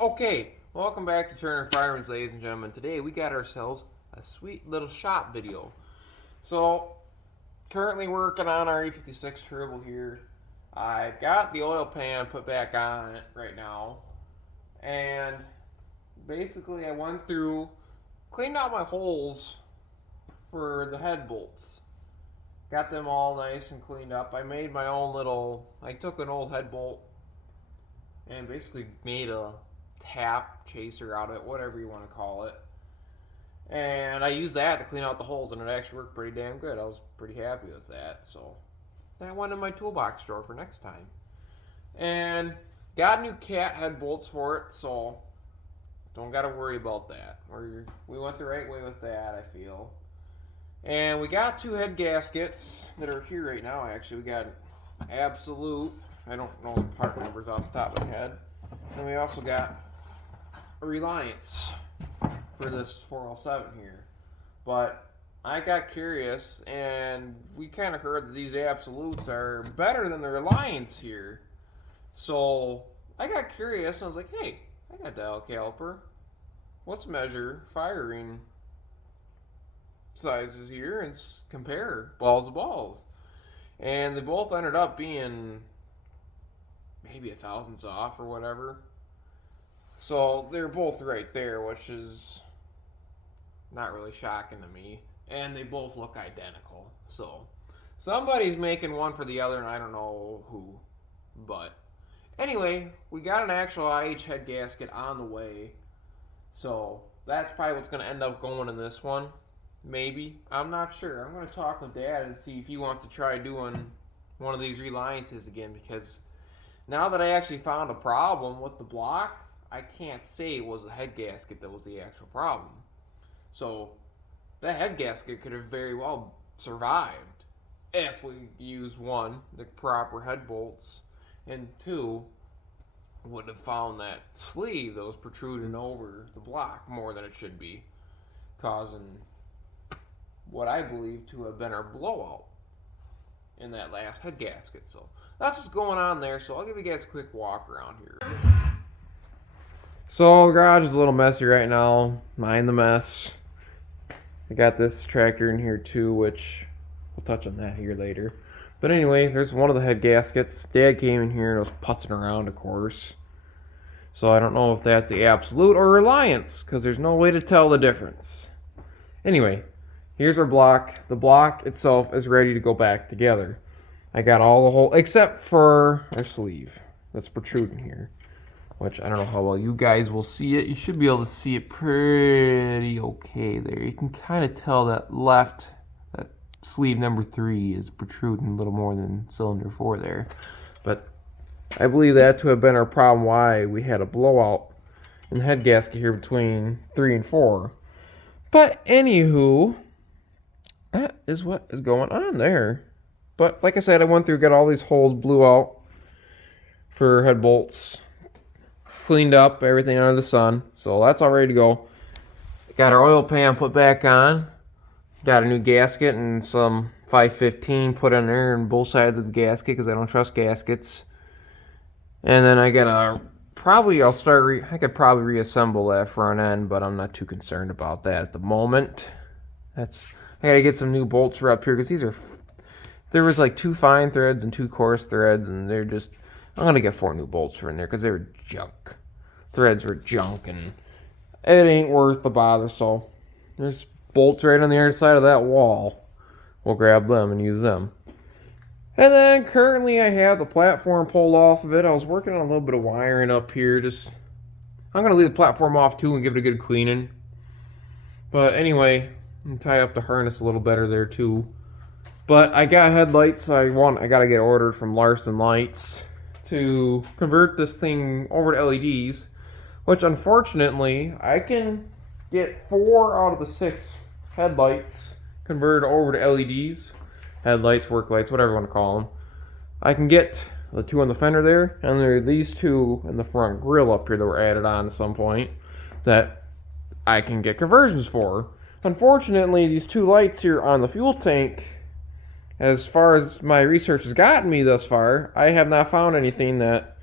Okay, welcome back to Turner Firearms, ladies and gentlemen. Today we got ourselves a sweet little shop video. So, currently working on our E56 turbo here. I've got the oil pan put back on it right now. And basically I went through, cleaned out my holes for the head bolts. Got them all nice and cleaned up. I made my own I took an old head bolt and basically made a tap chaser out of it, whatever you want to call it. And I used that to clean out the holes, and it actually worked pretty damn good. I was pretty happy with that. So that went in my toolbox drawer for next time. And got new cat head bolts for it, so don't got to worry about that. We went the right way with that, I feel. And we got two head gaskets that are here right now, actually. We got Absolute. I don't know the part numbers off the top of my head. And we also got a Reliance for this 407 here. But I got curious, and we kind of heard that these Absolutes are better than the Reliance here. So I got curious, and I was like, hey, I got dial caliper. Let's measure firing sizes here and compare balls to balls. And they both ended up being maybe a thousandths off or whatever. So they're both right there, which is not really shocking to me. And they both look identical. So somebody's making one for the other, and I don't know who. But anyway, we got an actual IH head gasket on the way. So that's probably what's going to end up going in this one. Maybe. I'm not sure. I'm going to talk with Dad and see if he wants to try doing one of these Reliances again, because now that I actually found a problem with the block, I can't say it was the head gasket that was the actual problem. So that head gasket could have very well survived if we used one, the proper head bolts, and two, would have found that sleeve that was protruding over the block more than it should be, causing what I believe to have been our blowout in that last head gasket. So that's what's going on there. So I'll give you guys a quick walk around here. So the garage is a little messy right now. Mind the mess. I got this tractor in here too, which we'll touch on that here later. But anyway, there's one of the head gaskets. Dad came in here and was putzing around, of course. So I don't know if that's the Absolute or Reliance, because there's no way to tell the difference. Anyway, here's our block. The block itself is ready to go back together. I got all the holes, except for our sleeve that's protruding here, which I don't know how well you guys will see it. You should be able to see it pretty okay there. You can kind of tell that that sleeve number 3 is protruding a little more than cylinder 4 there. But I believe that to have been our problem why we had a blowout in the head gasket here between 3 and 4. But anywho, that is what is going on there. But like I said, I went through, got all these holes blew out for head bolts, cleaned up everything under the sun. So that's all ready to go. Got our oil pan put back on. Got a new gasket and some 515 put in there on both sides of the gasket because I don't trust gaskets. And then I got I could probably reassemble that front end, but I'm not too concerned about that at the moment. I gotta get some new bolts for up here because there was like 2 fine threads and 2 coarse threads, and I'm gonna get 4 new bolts for in there because they were junk. Threads were junk, and it ain't worth the bother. So there's bolts right on the other side of that wall. We'll grab them and use them. And then currently I have the platform pulled off of it. I was working on a little bit of wiring up here. I'm going to leave the platform off too and give it a good cleaning. But anyway, I'm tie up the harness a little better there too. But I got headlights I got to get ordered from Larson Lights to convert this thing over to LEDs. Which unfortunately, I can get 4 out of the 6 headlights converted over to LEDs. Headlights, work lights, whatever you want to call them. I can get the 2 on the fender there, and there are these 2 in the front grille up here that were added on at some point that I can get conversions for. Unfortunately, these 2 lights here on the fuel tank, as far as my research has gotten me thus far, I have not found anything that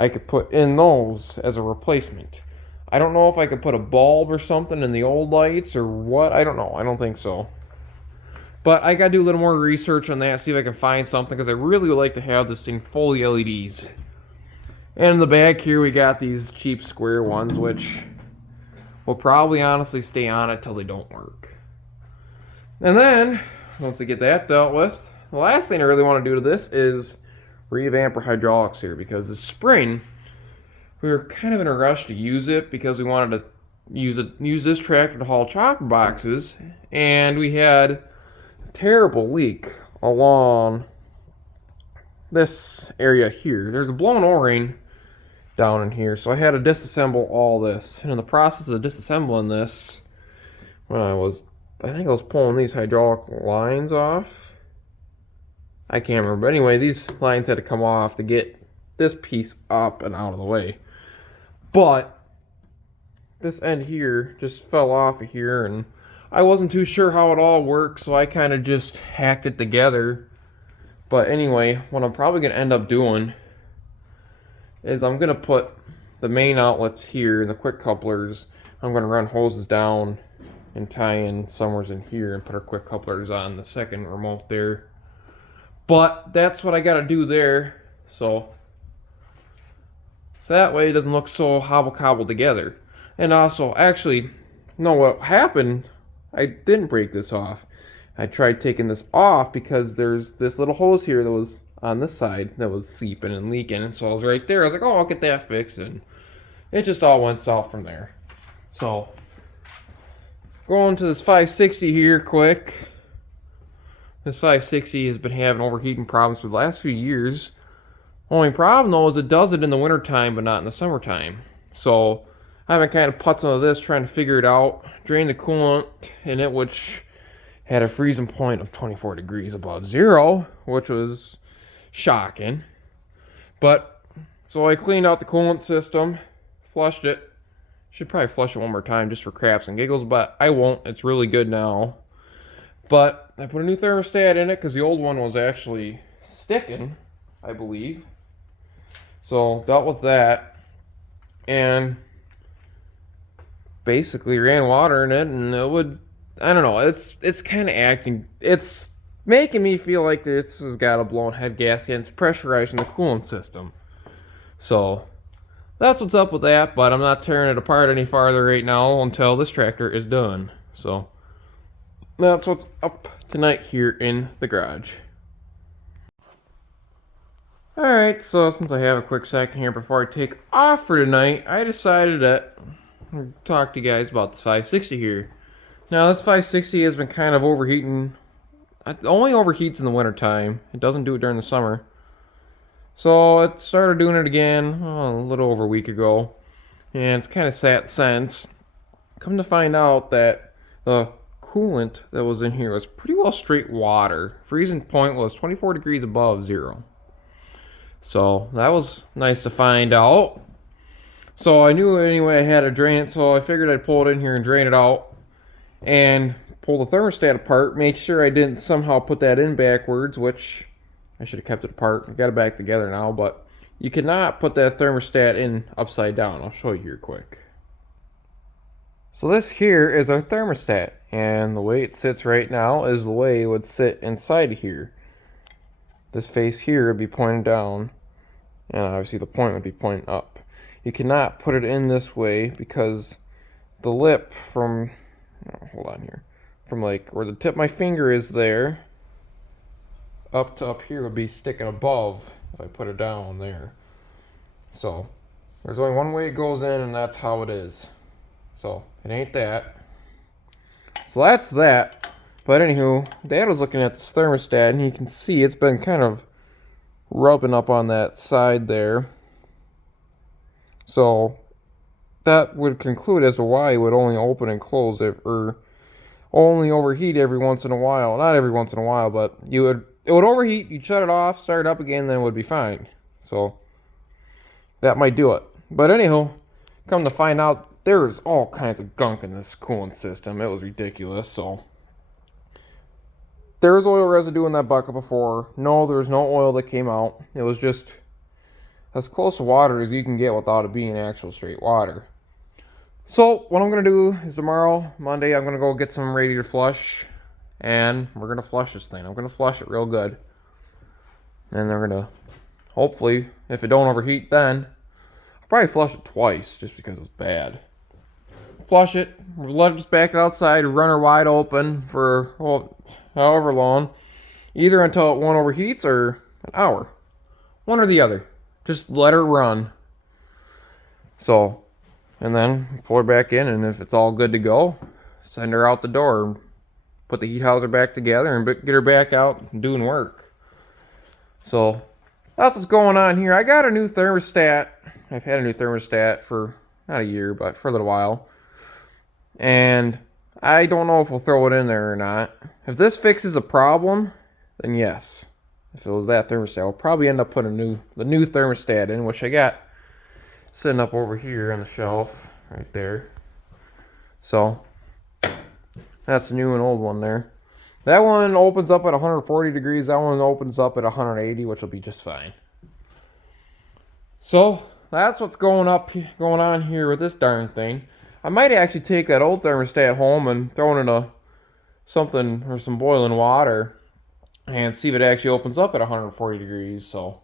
I could put in those as a replacement. I don't know if I could put a bulb or something in the old lights or what. I don't know. I don't think so. But I gotta do a little more research on that, see if I can find something, because I really would like to have this thing fully LEDs. And in the back here we got these cheap square ones, which will probably honestly stay on it till they don't work. And then, once I get that dealt with, the last thing I really want to do to this is revamp our hydraulics here, because this spring, we were kind of in a rush to use it because we wanted to use this tractor to haul chopper boxes, and we had a terrible leak along this area here. There's a blown O-ring down in here, so I had to disassemble all this. And in the process of disassembling this, I think I was pulling these hydraulic lines off. I can't remember. But anyway, these lines had to come off to get this piece up and out of the way. But this end here just fell off of here, and I wasn't too sure how it all worked, so I kind of just hacked it together. But anyway, what I'm probably going to end up doing is I'm going to put the main outlets here and the quick couplers. I'm going to run hoses down and tie in somewhere in here and put our quick couplers on the second remote there. But that's what I got to do there, so that way it doesn't look so hobble-cobbled together. And also, actually, no, what happened, I didn't break this off. I tried taking this off because there's this little hose here that was on this side that was seeping and leaking. And so I was right there. I was like, oh, I'll get that fixed. And it just all went south from there. So, going to this 560 here quick. This 560 has been having overheating problems for the last few years. Only problem though is it does it in the wintertime but not in the summertime. So I've been kind of putzing with this, trying to figure it out. Drained the coolant in it, which had a freezing point of 24 degrees above zero, which was shocking. But so I cleaned out the coolant system, flushed it. Should probably flush it one more time just for craps and giggles, but I won't. It's really good now. But I put a new thermostat in it because the old one was actually sticking, I believe. So dealt with that and basically ran water in it, and it would, I don't know, it's kind of acting, it's making me feel like this has got a blown head gasket and it's pressurizing the coolant system. So that's what's up with that, but I'm not tearing it apart any farther right now until this tractor is done. So that's what's up tonight here in the garage. Alright, so since I have a quick second here before I take off for tonight, I decided that I'd talk to you guys about this 560 here. Now this 560 has been kind of overheating. It only overheats in the wintertime. It doesn't do it during the summer. So it started doing it again a little over a week ago. And it's kind of sat since. Come to find out that the coolant that was in here was pretty well straight water. Freezing point was 24 degrees above zero. So that was nice to find out. So I knew anyway I had to drain it, so I figured I'd pull it in here and drain it out and pull the thermostat apart, make sure I didn't somehow put that in backwards, which I should have kept it apart. I got it back together now, but you cannot put that thermostat in upside down. I'll show you here quick. So this here is our thermostat, and the way it sits right now is the way it would sit inside of here. This face here would be pointed down, and obviously the point would be pointing up. You cannot put it in this way because the lip from, hold on here, from like where the tip of my finger is there, up to up here would be sticking above if I put it down there. So there's only one way it goes in, and that's how it is. So it ain't that. So that's that. But anywho, Dad was looking at this thermostat, and you can see it's been kind of rubbing up on that side there. So that would conclude as to why it would only open and close it, or only overheat every once in a while. Not every once in a while, but it would overheat, you'd shut it off, start it up again, then it would be fine. So that might do it. But anyhow, come to find out, there's all kinds of gunk in this coolant system. It was ridiculous. So there was oil residue in that bucket before. No, there was no oil that came out. It was just as close to water as you can get without it being actual straight water. So what I'm going to do is tomorrow, Monday, I'm going to go get some radiator flush, and we're going to flush this thing. I'm going to flush it real good. And they're going to, hopefully, if it don't overheat then, I'll probably flush it twice just because it's bad. Flush it, let it just back it outside, run her wide open for however long. Either until one overheats or an hour. One or the other. Just let her run. So, and then pull her back in, and if it's all good to go, send her out the door. Put the heat houser back together and get her back out doing work. So, that's what's going on here. I got a new thermostat. I've had a new thermostat for, not a year, but for a little while. And I don't know if we'll throw it in there or not. If this fixes a problem, then yes. If it was that thermostat, I'll probably end up putting the new thermostat in, which I got sitting up over here on the shelf right there. So that's the new and old one there. That one opens up at 140 degrees. That one opens up at 180, which will be just fine. So that's what's going on here with this darn thing. I might actually take that old thermostat home and throw it into something or some boiling water and see if it actually opens up at 140 degrees. So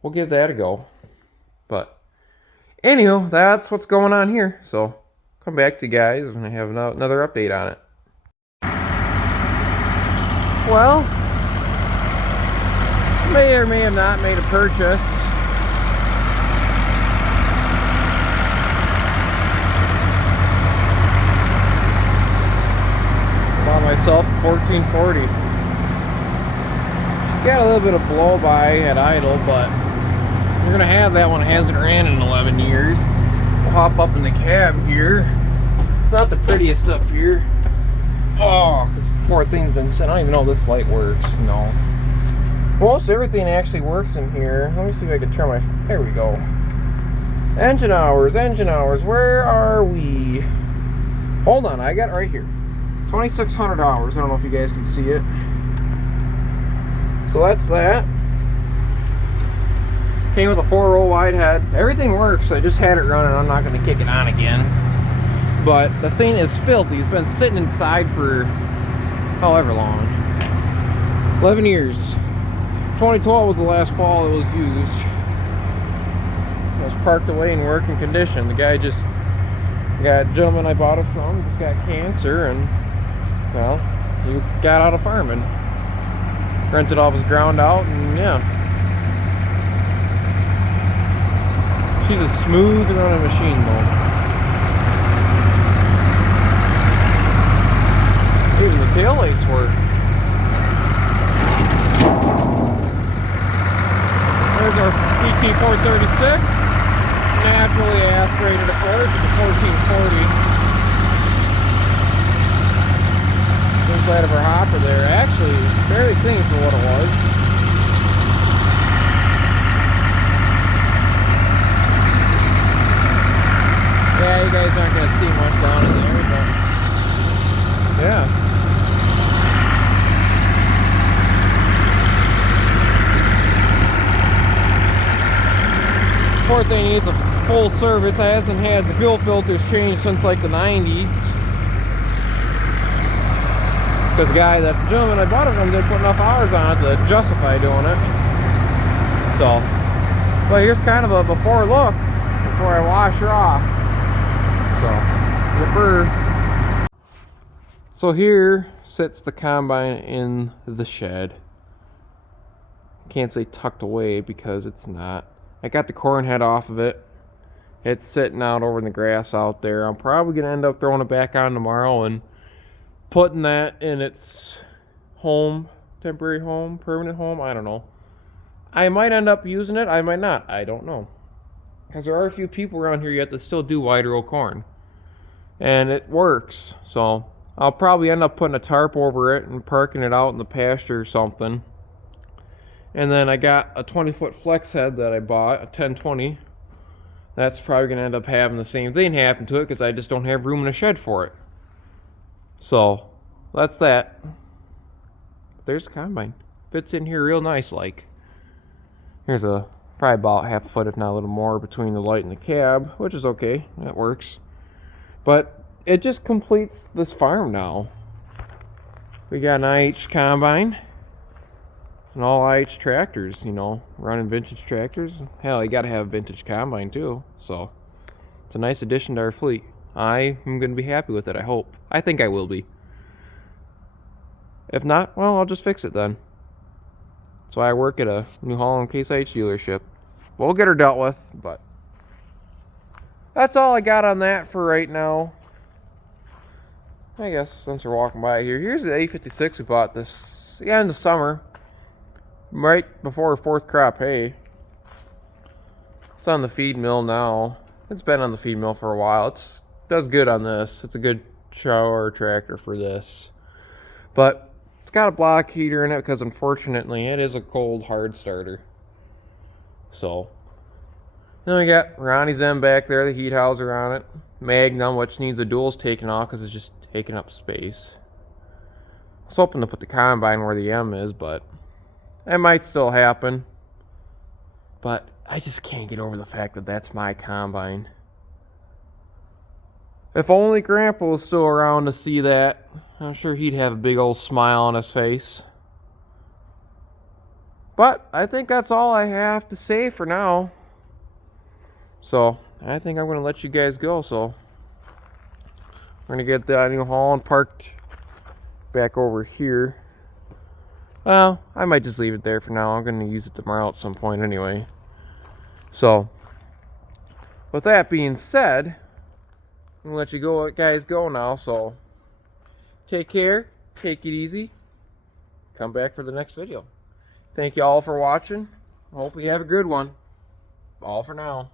we'll give that a go. But anywho, that's what's going on here. So come back to you guys when I have another update on it. Well, may or may have not made a purchase. Bought myself a 1440. She's got a little bit of blow by at idle, but we're gonna have that one. Hasn't ran in 11 years. We'll hop up in the cab here. It's not the prettiest stuff here. Oh, this poor thing's been sitting. I don't even know if this light works. No. Most everything actually works in here. Let me see if I can turn my... There we go. Engine hours, engine hours. Where are we? Hold on, I got it right here. 2,600 hours. I don't know if you guys can see it. So that's that. Came with a 4-row wide head. Everything works. I just had it running. I'm not going to kick it on again. But the thing is filthy. It's been sitting inside for however long. 11 years. 2012 was the last fall it was used. It was parked away in working condition. The gentleman I bought it from just got cancer, and well, he got out of farming. Rented all his ground out, and yeah. She's a smooth running machine though. Even the taillights work. There's our ET436. Naturally aspirated at first with the 1440. Inside of our hopper there. Actually, very clean for what it was. Yeah, you guys aren't going to see much down in there, but yeah. Poor thing needs a full service. It hasn't had the fuel filters changed since like the 90s. Because the gentleman I bought it from didn't put enough hours on it to justify doing it. So, but here's kind of a before look before I wash her off. So here sits the combine in the shed. Can't say tucked away because it's not. I got the corn head off of it. It's sitting out over in the grass out there. I'm probably going to end up throwing it back on tomorrow and putting that in its home, temporary home, permanent home. I don't know. I might end up using it. I might not. I don't know. Because there are a few people around here yet that still do wide row corn. And it works. So I'll probably end up putting a tarp over it and parking it out in the pasture or something. And then I got a 20-foot flex head that I bought, a 1020. That's probably going to end up having the same thing happen to it because I just don't have room in a shed for it. So, that's that. There's a combine. Fits in here real nice like. Here's a Probably about half a foot, if not a little more, between the light and the cab, which is okay. That works. But it just completes this farm now. We got an IH combine and all IH tractors, you know, running vintage tractors. Hell, you got to have a vintage combine too. So it's a nice addition to our fleet. I am going to be happy with it, I hope. I think I will be. If not, well, I'll just fix it then. That's why I work at a New Holland Case IH dealership. We'll get her dealt with, but that's all I got on that for right now. I guess since we're walking by here, here's the A56 we bought this end of summer, right before 4th crop hay. It's on the feed mill now. It's been on the feed mill for a while. It does good on this. It's a good shower tractor for this. But it's got a block heater in it because unfortunately it is a cold hard starter. So then we got Ronnie's M back there, the heat houser on it. Magnum, which needs the duals taken off because it's just taking up space. I was hoping to put the combine where the M is, but that might still happen. But I just can't get over the fact that that's my combine. If only Grandpa was still around to see that, I'm sure he'd have a big old smile on his face. But I think that's all I have to say for now. So I think I'm going to let you guys go. So we're going to get the New Holland parked back over here. Well, I might just leave it there for now. I'm going to use it tomorrow at some point anyway. So with that being said, I'm going to let you guys go now. So take care, take it easy, come back for the next video. Thank you all for watching. I hope you have a good one. All for now.